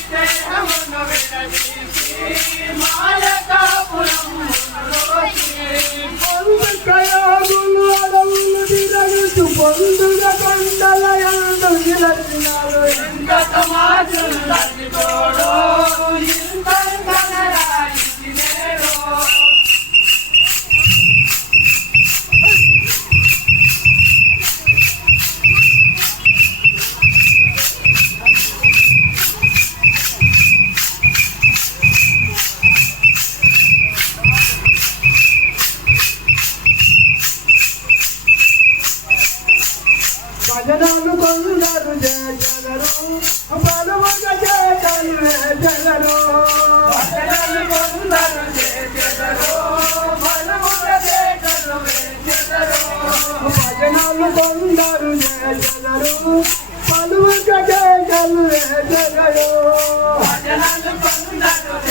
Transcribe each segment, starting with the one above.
శ్రేయమును విడదీసి మాయకాపురం రోజు పొందుకయాగులు అడవులు తిరగుతూ నిలచినారు. భజనలు కొందరు చేసగరు పలుమగ చేతలు వేసగరు భజనలు కొందరు చేసగరు పలుమగ చేతలు వేసగరు వాదిగలే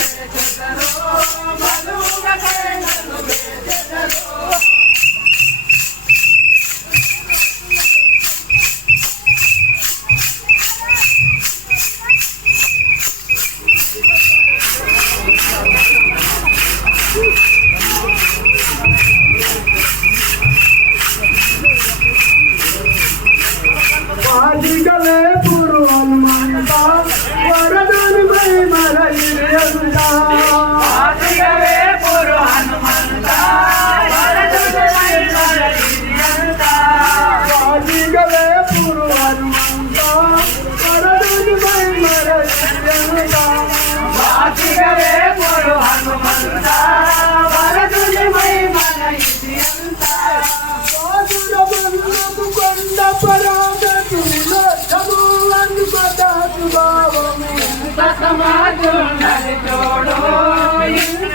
భావము సమాజం నది చూడు ఇంత